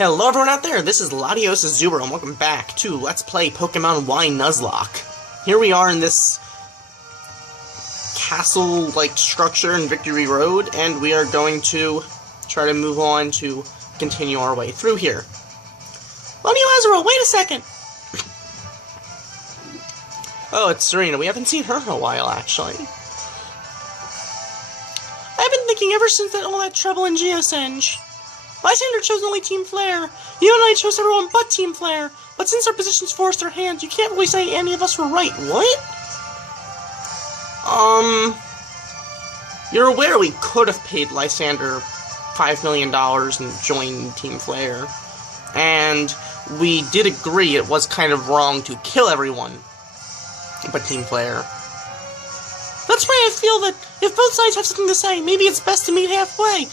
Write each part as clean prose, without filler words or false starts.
Hello everyone out there, this is Latios Azubro, and welcome back to Let's Play Pokemon Y Nuzlocke. Here we are in this castle-like structure in Victory Road, and we are going to try to move on to continue our way through here. Latio Azubro, wait a second! Oh, it's Serena. We haven't seen her in a while, actually. I've been thinking ever since all that trouble in Geosenge. Lysander chose only Team Flare. You and I chose everyone but Team Flare. But since our positions forced our hands, you can't really say any of us were right. What? You're aware we could have paid Lysander $5 million and joined Team Flare. And we did agree it was kind of wrong to kill everyone but Team Flare. That's why I feel that if both sides have something to say, maybe it's best to meet halfway.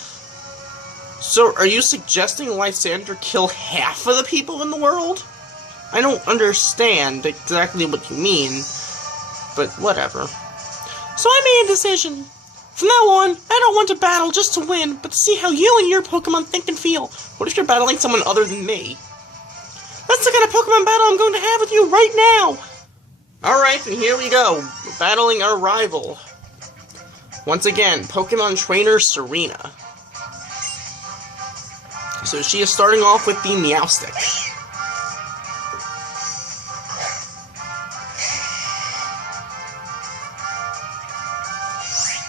So, are you suggesting Lysander kill half of the people in the world? I don't understand exactly what you mean, but whatever. So I made a decision. From now on, I don't want to battle just to win, but to see how you and your Pokemon think and feel. What if you're battling someone other than me? That's the kind of Pokemon battle I'm going to have with you right now! Alright, and here we go. We're battling our rival. Once again, Pokemon Trainer Serena. So she is starting off with the Meowstic.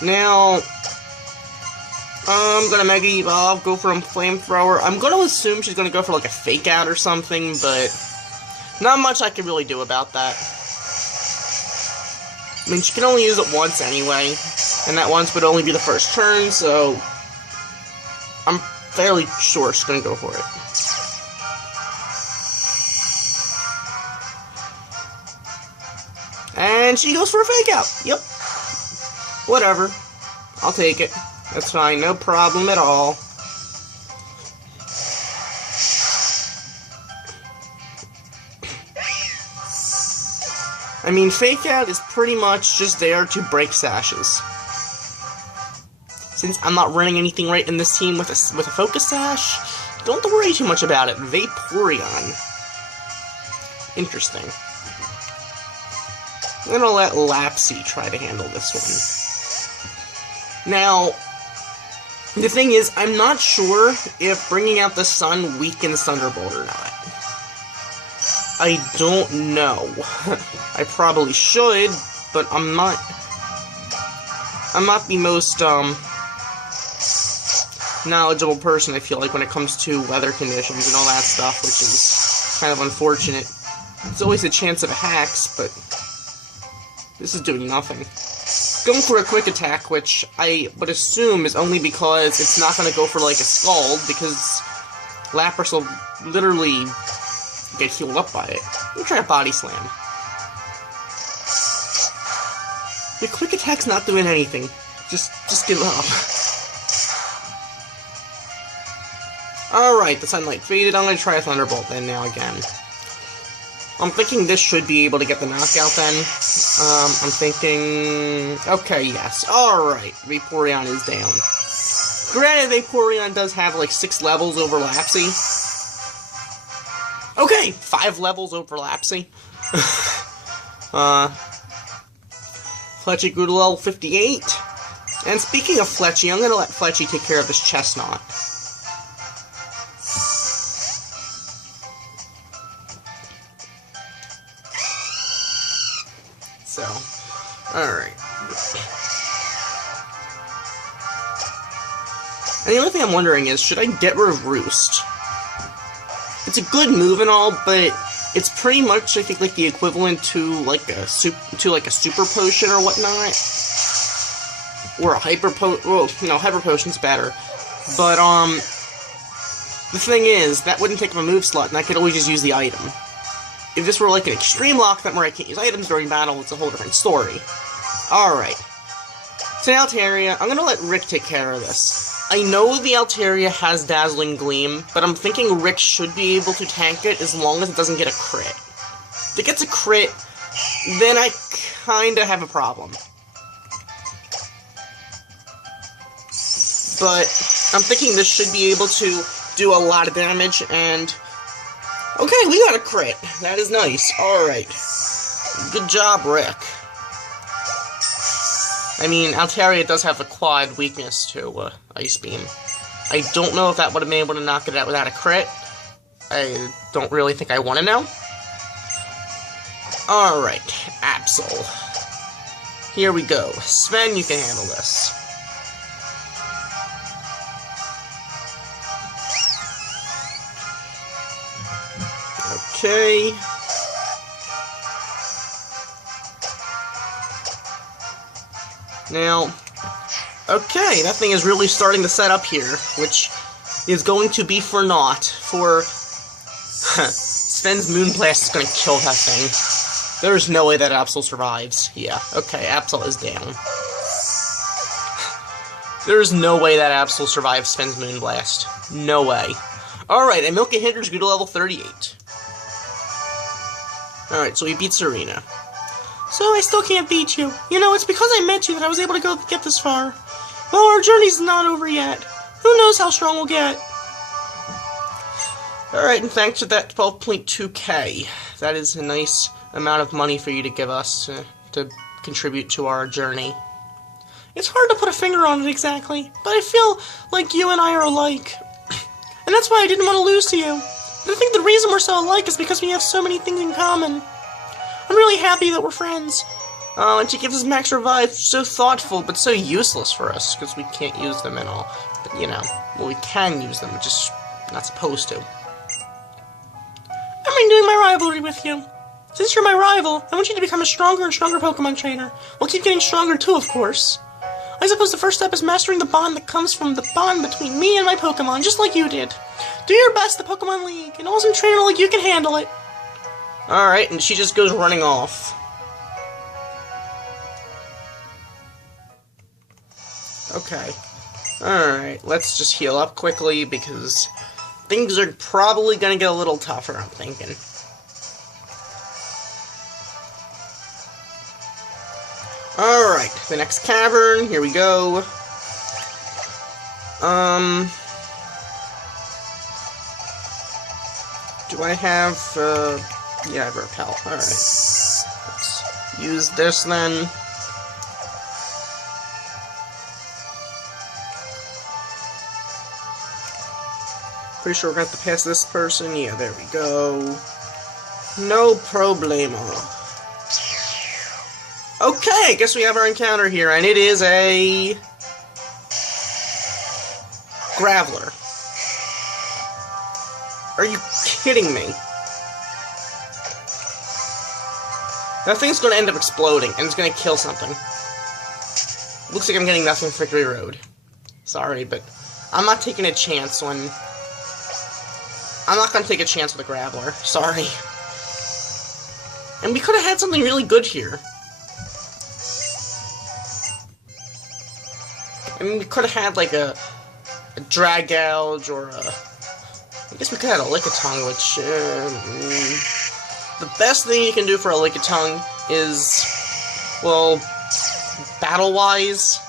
Now, I'm gonna Mega Evolve, go for a Flamethrower. I'm gonna assume she's gonna go for like a Fake Out or something, but not much I can really do about that. I mean, she can only use it once anyway, and that once would only be the first turn, so I'm fairly sure she's gonna go for it. And she goes for a Fake Out. Yep. Whatever. I'll take it. That's fine. No problem at all. I mean, Fake Out is pretty much just there to break sashes. Since I'm not running anything right in this team with a Focus Sash, don't have to worry too much about it. Vaporeon. Interesting. I'm gonna let Lapsy try to handle this one. Now, the thing is, I'm not sure if bringing out the Sun weakens Thunderbolt or not. I don't know. I probably should, but I'm not the most, knowledgeable person, I feel like, when it comes to weather conditions and all that stuff, which is kind of unfortunate. It's always a chance of a Hax, but this is doing nothing. Going for a Quick Attack, which I would assume is only because it's not going to go for, like, a Scald, because Lapras will literally get healed up by it. Let me try a Body Slam. The Quick Attack's not doing anything. Just give up. Alright, the Sunlight faded. I'm going to try a Thunderbolt then now again. I'm thinking this should be able to get the knockout then. I'm thinking... Okay, yes. Alright, Vaporeon is down. Granted, Vaporeon does have like 6 levels over Lapsy. Okay, 5 levels over Lapsy. Fletchy grew to level 58. And speaking of Fletchy, I'm going to let Fletchy take care of this Chestnut. So, alright. And the only thing I'm wondering is, should I get rid of Roost? It's a good move and all, but it's pretty much, I think, like the equivalent to like a super potion or whatnot, or a hyper potion. Well, no, hyper potion's better. But the thing is, that wouldn't take up a move slot, and I could always just use the item. If this were like an extreme lock that where I can't use items during battle, it's a whole different story. Alright. So Altaria, I'm gonna let Rick take care of this. I know the Altaria has Dazzling Gleam, but I'm thinking Rick should be able to tank it as long as it doesn't get a crit. If it gets a crit, then I kinda have a problem. But I'm thinking this should be able to do a lot of damage, and... Okay, we got a crit. That is nice. Alright. Good job, Rick. I mean, Altaria does have a quad weakness to Ice Beam. I don't know if that would have been able to knock it out without a crit. I don't really think I want to know. Alright, Absol. Here we go. Sven, you can handle this. Okay. Now, okay, that thing is really starting to set up here, which is going to be for naught, for... Sven's Moonblast is going to kill that thing. There's no way that Absol survives. Yeah, okay, Absol is down. There's no way that Absol survives Sven's Moonblast. No way. Alright, and Milka Hinders grew to level 38. Alright, so he beats Serena. So I still can't beat you. You know, it's because I met you that I was able to get this far. Well, our journey's not over yet. Who knows how strong we'll get. Alright, and thanks to that 12.2k. That is a nice amount of money for you to give us to contribute to our journey. It's hard to put a finger on it exactly, but I feel like you and I are alike. And that's why I didn't want to lose to you. But I think the reason we're so alike is because we have so many things in common. I'm really happy that we're friends. And she gives us max revive, so thoughtful, but so useless for us, because we can't use them at all. But, you know, well, we can use them, we're just not supposed to. I'm renewing my rivalry with you. Since you're my rival, I want you to become a stronger and stronger Pokemon trainer. We'll keep getting stronger too, of course. I suppose the first step is mastering the bond that comes from the bond between me and my Pokemon, just like you did. Do your best, the Pokemon League. An awesome trainer like you can handle it. Alright, and she just goes running off. Okay. Alright, let's just heal up quickly, because things are probably gonna get a little tougher, I'm thinking. Alright, the next cavern, here we go. Do I have, yeah, I have Repel. Alright. Let's use this then. Pretty sure we're going to have to pass this person. Yeah, there we go. No problemo. Okay, guess we have our encounter here, and it is a... Graveler. Are you kidding me? That thing's gonna end up exploding, and it's gonna kill something. Looks like I'm getting nothing for Victory Road. Sorry, but I'm not taking a chance when... I'm not gonna take a chance with a Graveler. Sorry. And we could have had something really good here. I mean, we could have had, like, a Drag Gouge, or a... I guess we could have had a Lickitung, which, the best thing you can do for a Lickitung is, well, battle-wise,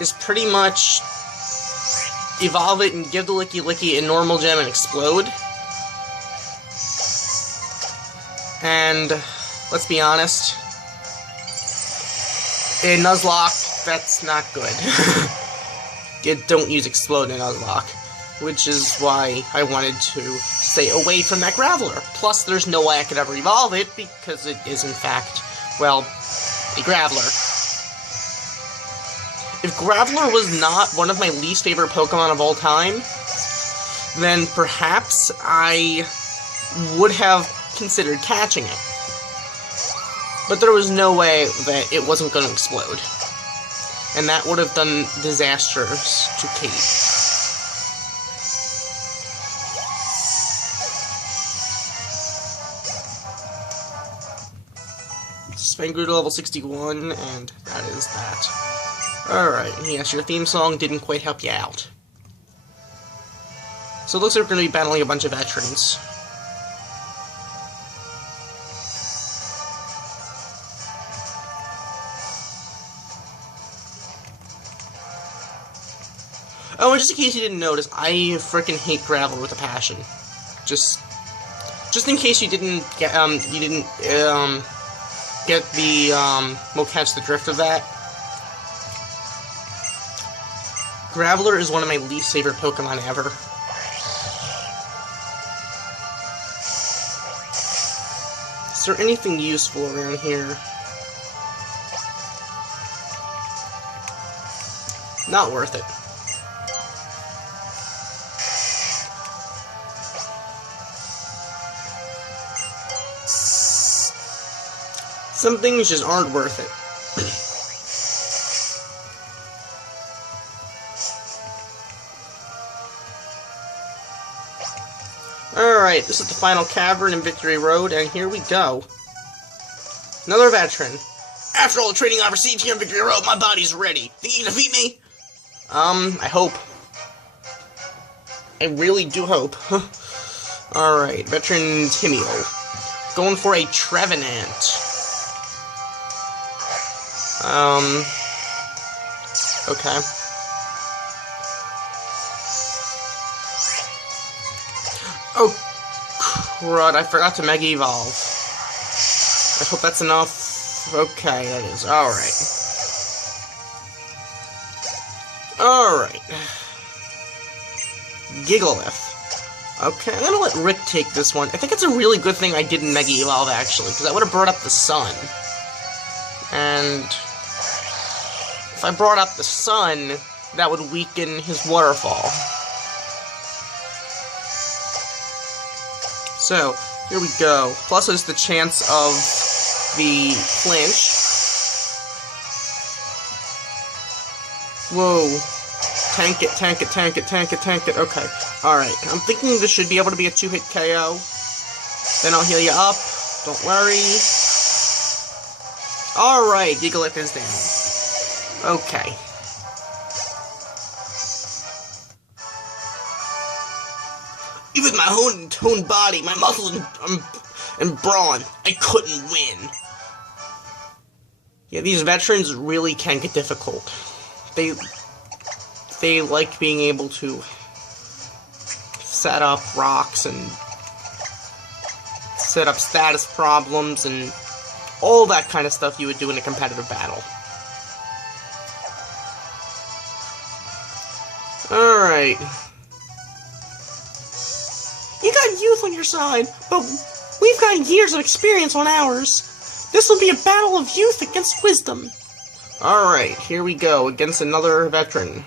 is pretty much evolve it and give the Licky Licky a normal gem and explode. And, let's be honest, in Nuzlocke, that's not good. You don't use Explode in Nuzlocke, which is why I wanted to stay away from that Graveler. Plus, there's no way I could ever evolve it, because it is, in fact, well, a Graveler. If Graveler was not one of my least favorite Pokemon of all time, then perhaps I would have considered catching it. But there was no way that it wasn't going to explode. And that would have done disasters to Kate. Sven grew to level 61, and that is that. Alright, yes, your theme song didn't quite help you out. So it looks like we're going to be battling a bunch of veterans. Oh, and just in case you didn't notice, I freaking hate Graveler with a passion. Just in case you didn't get will catch the drift of that. Graveler is one of my least favorite Pokemon ever. Is there anything useful around here? Not worth it. Some things just aren't worth it. Alright, this is the final cavern in Victory Road, and here we go. Another veteran. After all the training I've received here in Victory Road, my body's ready. Think you can defeat me? I hope. I really do hope. Alright, veteran Timio. Going for a Trevenant. Okay. Oh, crud, I forgot to Mega Evolve. I hope that's enough. Okay, that is. Alright. Alright. Gigalith. Okay, I'm gonna let Rick take this one. I think it's a really good thing I didn't Mega Evolve, actually, because I would have brought up the sun. And if I brought up the sun, that would weaken his waterfall. So, here we go. Plus there's the chance of the flinch. Whoa. Tank it, tank it, tank it, tank it, tank it. Okay. Alright. I'm thinking this should be able to be a 2-hit KO. Then I'll heal you up. Don't worry. Alright, Gigalith is down. Okay. Even with my own toned body, my muscles and brawn, I couldn't win. Yeah, these veterans really can get difficult. They like being able to set up rocks and set up status problems and all that kind of stuff you would do in a competitive battle. Alright. You got youth on your side, but we've got years of experience on ours. This will be a battle of youth against wisdom. Alright, here we go, against another veteran.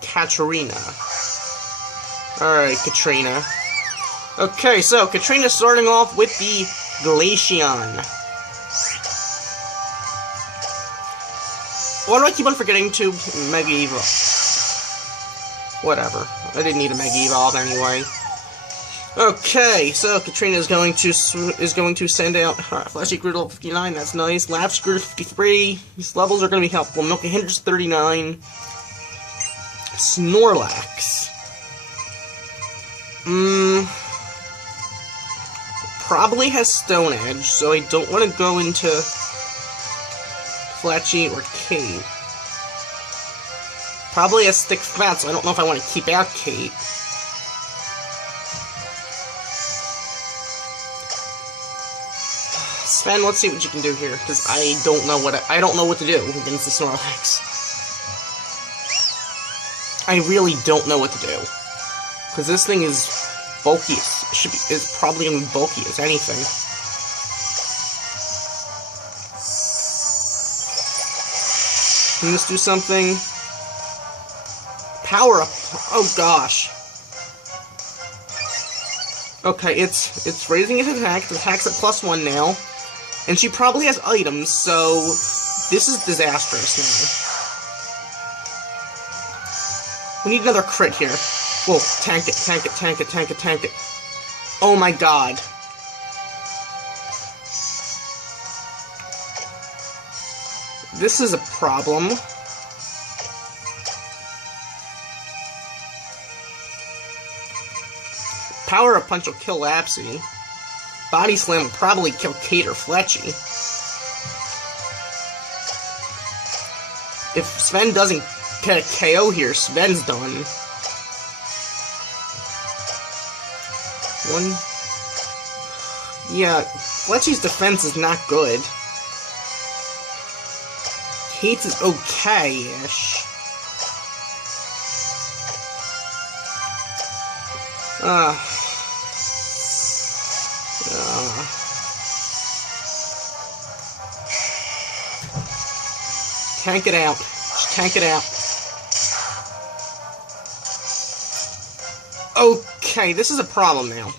Katrina. Alright, Katrina. Okay, so Katrina's starting off with the Glaceon. Why do I keep on forgetting to Mega Evolve? Whatever. I didn't need a Mega Evolve anyway. Okay, so Katrina is going to send out Flashy Screw level 59. That's nice. Lap Screw 53. These levels are going to be helpful. Milky Hinders 39. Snorlax. Probably has Stone Edge, so I don't want to go into Fletchy or Kate. Probably has Stick Fat, so I don't know if I want to keep out Kate. Sven, let's see what you can do here, because I don't know what to do against the Snorlax. I really don't know what to do, because this thing is bulky. It's probably gonna be bulky as anything. Can this do something? Power up! Oh gosh. Okay, it's raising its attack. The attack's at +1 now. And she probably has items, so this is disastrous now. We need another crit here. Whoa, tank it, tank it, tank it, tank it, tank it. Oh my god. This is a problem. Power Up Punch will kill Lapsy. Body Slam will probably kill Kate or Fletchy. If Sven doesn't Get a KO here. Sven's done. One. Yeah, Fletchy's defense is not good. Kate's is okay-ish. Tank it out. Just tank it out. Okay, this is a problem now.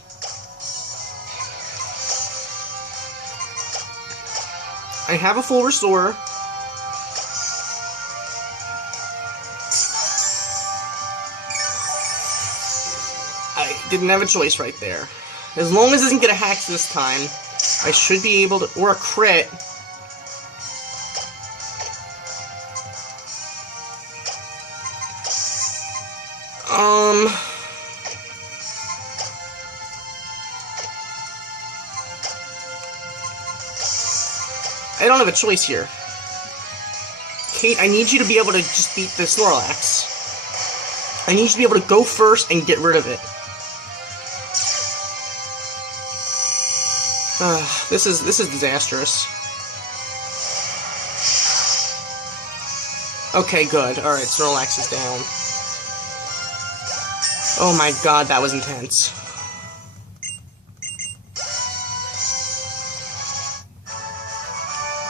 I have a full restore. I didn't have a choice right there. As long as it doesn't get a hack this time, I should be able to, or a crit. I don't have a choice here. Kate, I need you to be able to just beat the Snorlax. I need you to be able to go first and get rid of it. This is disastrous. Okay, good. Alright, Snorlax is down. Oh my god, that was intense.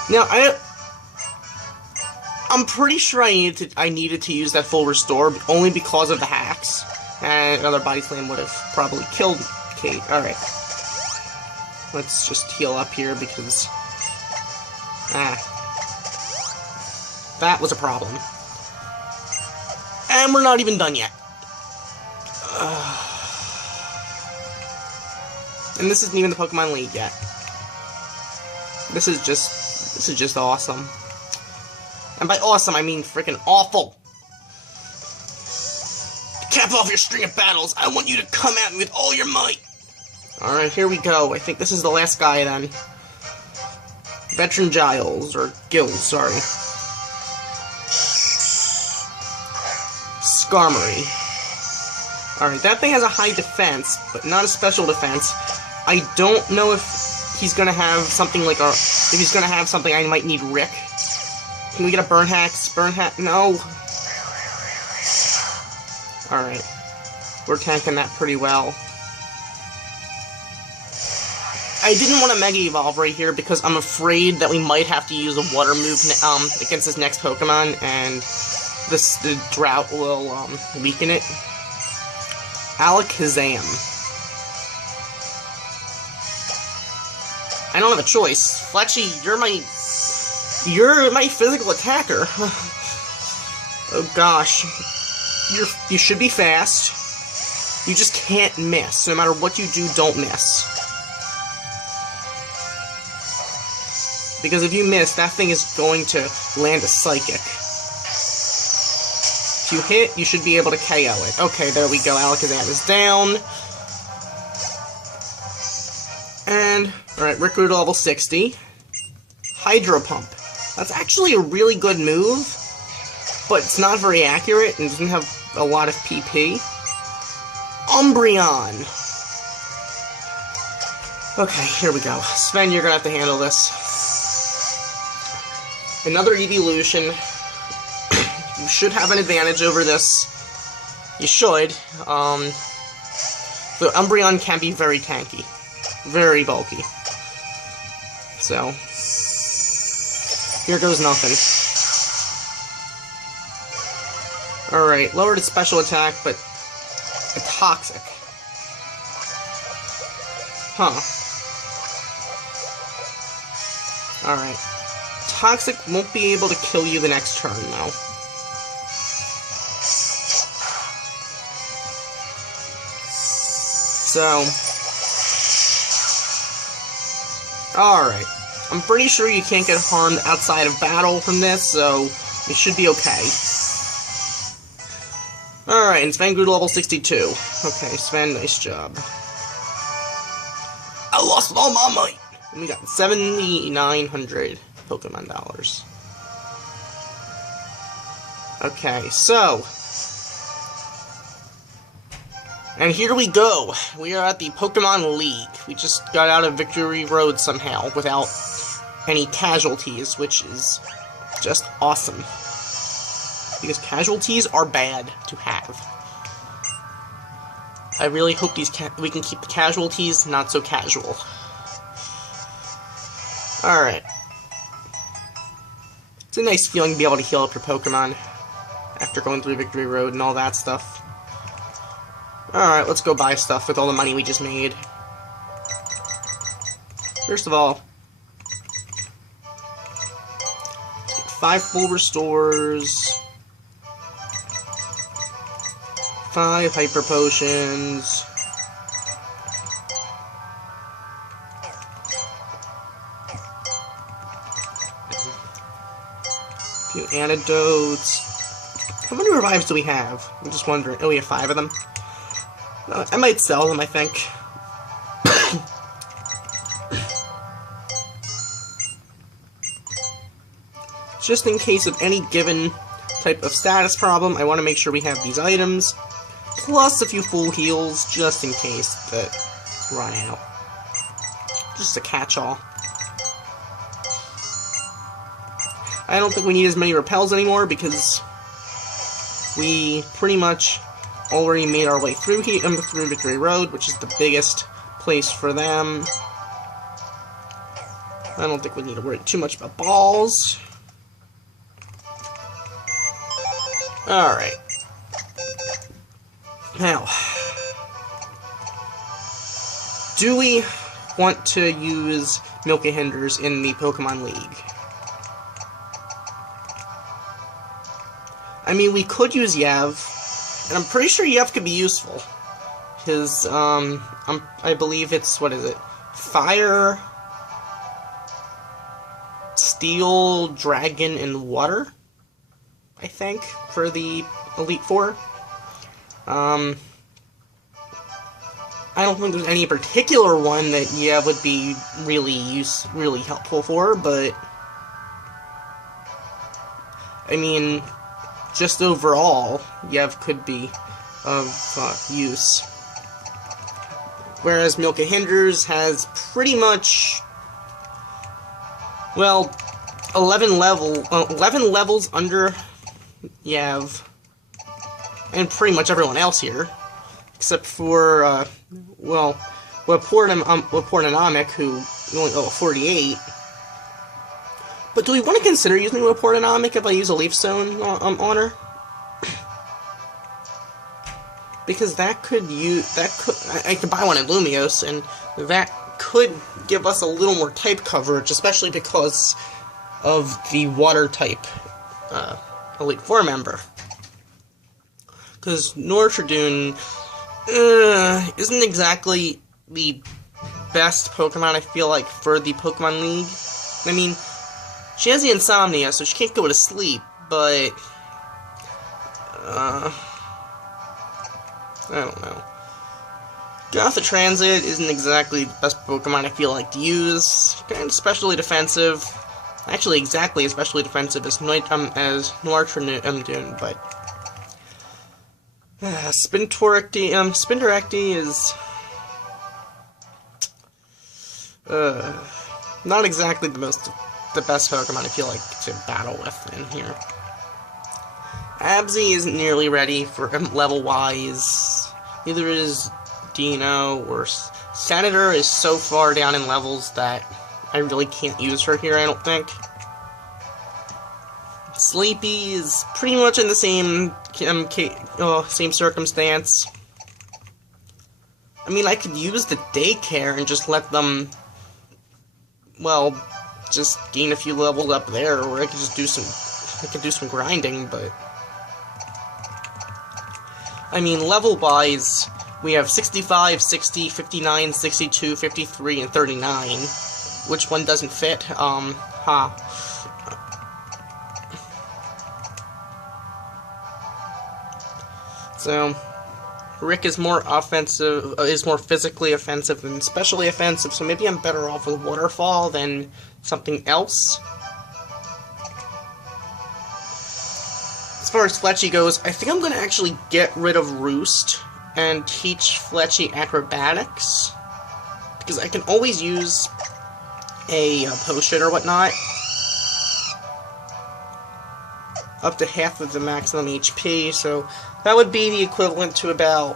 Now, I'm pretty sure I needed to use that full restore only because of the hacks. And another Body Slam would have probably killed Kate. Alright. Let's just heal up here because... that was a problem. And we're not even done yet. And this isn't even the Pokemon League yet. This is just awesome. And by awesome, I mean freaking awful. To cap off your string of battles, I want you to come at me with all your might. Alright, here we go. I think this is the last guy then. Veteran Giles, or Gills, sorry. Skarmory. Alright, that thing has a high defense, but not a special defense. I don't know if he's gonna have something like a... If he's gonna have something I might need Rick. Can we get a Burn Hack? Burn Hack? No! Alright. We're tanking that pretty well. I didn't want to Mega Evolve right here because I'm afraid that we might have to use a Water move against this next Pokemon, and the Drought will weaken it. Alakazam. I don't have a choice. Fletchy, you're my physical attacker. Oh gosh. You should be fast. You just can't miss. No matter what you do, don't miss. Because if you miss, that thing is going to land a Psychic. If you hit, you should be able to KO it. Okay, there we go. Alakazam is down. And, alright, Rickroot level 60. Hydro Pump. That's actually a really good move, but it's not very accurate and doesn't have a lot of PP. Umbreon. Okay, here we go. Sven, you're gonna have to handle this. Another evolution. You should have an advantage over this. You should. The Umbreon can be very tanky. Very bulky. So, here goes nothing. Alright, lowered its special attack, but a Toxic. Huh. Alright. Toxic won't be able to kill you the next turn, though. So... Alright. I'm pretty sure you can't get harmed outside of battle from this, so you should be okay. Alright, and Sven grew to level 62. Okay, Sven, nice job. I lost all my might! And we got 7,900 Pokemon dollars. Okay, so... And here we go. We are at the Pokemon League. We just got out of Victory Road somehow, without any casualties, which is just awesome. Because casualties are bad to have. I really hope we can keep the casualties not so casual. Alright. It's a nice feeling to be able to heal up your Pokemon after going through Victory Road and all that stuff. Alright, let's go buy stuff with all the money we just made. First of all, 5 full restores, 5 hyper potions, a few antidotes. How many revives do we have? I'm just wondering. Oh, we have 5 of them. I might sell them, I think. Just in case of any given type of status problem, I want to make sure we have these items, plus a few full heals, just in case that run out. Just a catch-all. I don't think we need as many repels anymore, because we pretty much already made our way through through Victory Road, which is the biggest place for them. I don't think we need to worry too much about balls. Alright. Now, do we want to use Milky-Hinders in the Pokemon League? I mean, we could use Yav. And I'm pretty sure Yav could be useful. His, I believe it's, what is it? Fire, Steel, Dragon, and Water? I think, for the Elite Four. I don't think there's any particular one that Yav would be really helpful for, but... I mean... just overall, Yav could be of use. Whereas Milky-Hinders has pretty much, well, 11 levels under Yav, and pretty much everyone else here, except for, well, Waportanomic, who only level 48. But do we want to consider using Waportanomic if I use a Leaf Stone on her? Because I could buy one at Lumiose, and that could give us a little more type coverage, especially because of the Water type Elite Four member. Because Nortradune isn't exactly the best Pokemon, I feel like, for the Pokemon League. I mean, she has the insomnia, so she can't go to sleep, but... I don't know. Gotha Transit isn't exactly the best Pokemon I feel like to use. Kind of especially defensive. Actually, exactly especially defensive as Nortradune, but... Spintorecti is... not exactly the best Pokemon I feel like to battle with in here. Abzy isn't nearly ready for level-wise. Neither is Dino or Senator is so far down in levels that I really can't use her here, I don't think. Sleepy is pretty much in the same circumstance. I mean, I could use the daycare and just let them, well, just gain a few levels up there, or I could just do some grinding, but... I mean, level-wise, we have 65, 60, 59, 62, 53, and 39. Which one doesn't fit? So, Rick is more offensive, is more physically offensive than specially offensive, so maybe I'm better off with Waterfall than something else. as far as Fletchy goes, I think I'm going to actually get rid of Roost and teach Fletchy acrobatics, because I can always use a potion or whatnot up to half of the maximum HP, so that would be the equivalent to about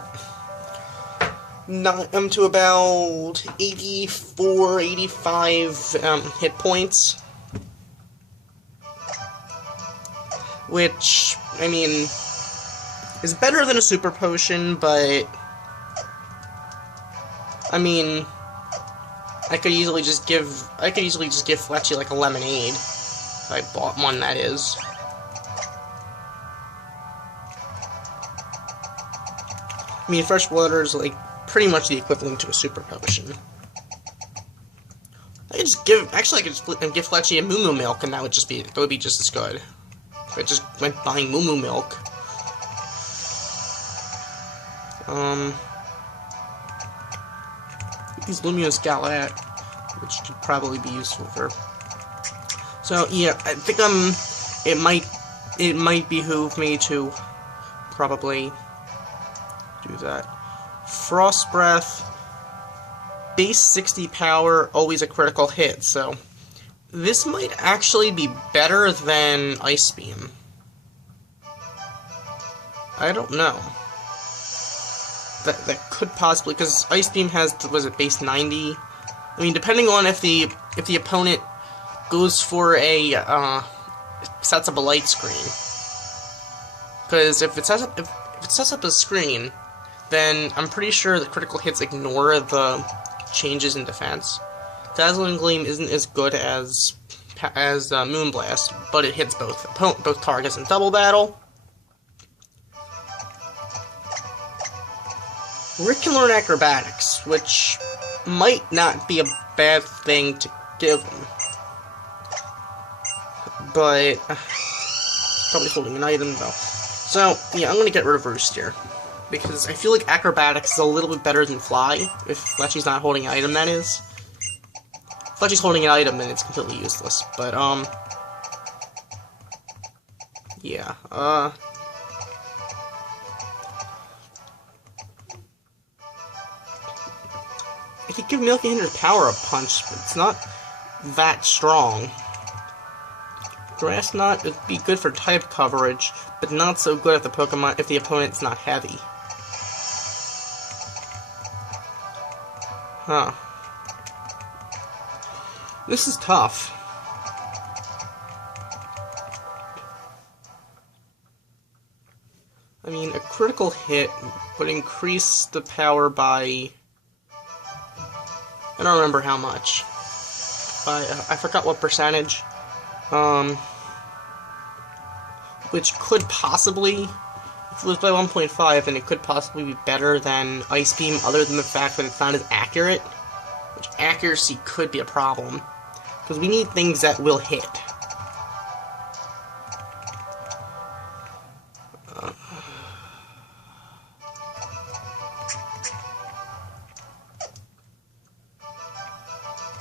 84, 85 hit points, which, I mean, is better than a super potion, but I mean, I could easily just give Fletchy like a lemonade if I bought one, that is. I mean, fresh water is like pretty much the equivalent to a super potion. I could just give Fletchy a Moo Moo milk, and that would be just as good. If I just went buying Moo Moo milk. Use Lumiose Galette, which could probably be useful for. So yeah, I think it might behoove me to probably do that. Frost Breath, base 60 power, always a critical hit, so this might actually be better than Ice Beam. I don't know. That could possibly, because Ice Beam has, was it base 90? I mean, depending on if the opponent goes for a sets up a light screen. Because if it sets up a screen, then I'm pretty sure the critical hits ignore the changes in defense. Dazzling Gleam isn't as good as Moonblast, but it hits both targets in double battle. Rick can learn acrobatics, which might not be a bad thing to give him. But probably holding an item though. So yeah, I'm gonna get rid of Roost here, because I feel like acrobatics is a little bit better than fly, if Fletchy's not holding an item, that is. If Fletchy's holding an item, then it's completely useless, but, yeah, I could give Milky Hinder's Power a punch, but it's not that strong. Grass Knot would be good for type coverage, but not so good if the opponent's not heavy. Huh. This is tough. I mean, a critical hit would increase the power by... I don't remember how much. I forgot what percentage. Which could possibly... If it was by 1.5, then it could possibly be better than Ice Beam, other than the fact that it's not as accurate. Which accuracy could be a problem. Because we need things that will hit.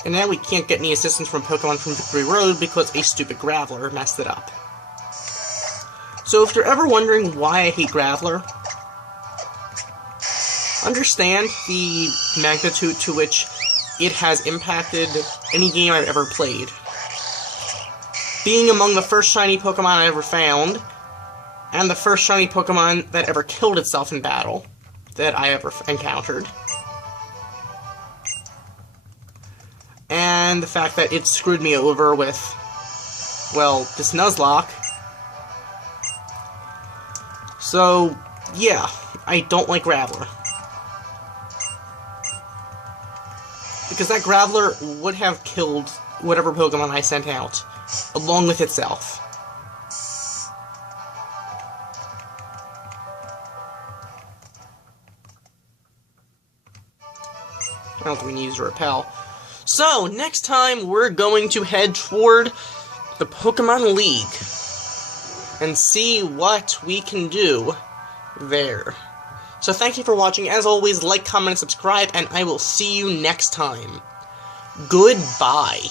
And now we can't get any assistance from Pokemon from Victory Road because a stupid Graveler messed it up. So if you're ever wondering why I hate Graveler, understand the magnitude to which it has impacted any game I've ever played. Being among the first shiny Pokemon I ever found, and the first shiny Pokemon that ever killed itself in battle that I ever encountered. And the fact that it screwed me over with, well, this Nuzlocke. So, yeah, I don't like Graveler. Because that Graveler would have killed whatever Pokemon I sent out, along with itself. I don't think we need to repel. So, next time we're going to head toward the Pokemon League and see what we can do there. So thank you for watching. As always, like, comment, and subscribe, and I will see you next time. Goodbye.